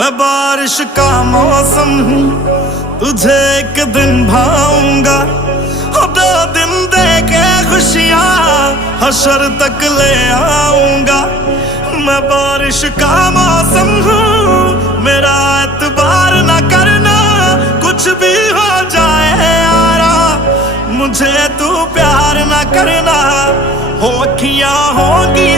मैं बारिश का मौसम हूँ, तुझे एक दिन भाऊंगा। 2 दिन दे के खुशियाँ हशर तक ले आऊंगा। मैं बारिश का मौसम हूँ, मेरा एतबार न करना, कुछ भी हो जाए यारा, मुझे तू प्यार न करना। हो अखियाँ होंगी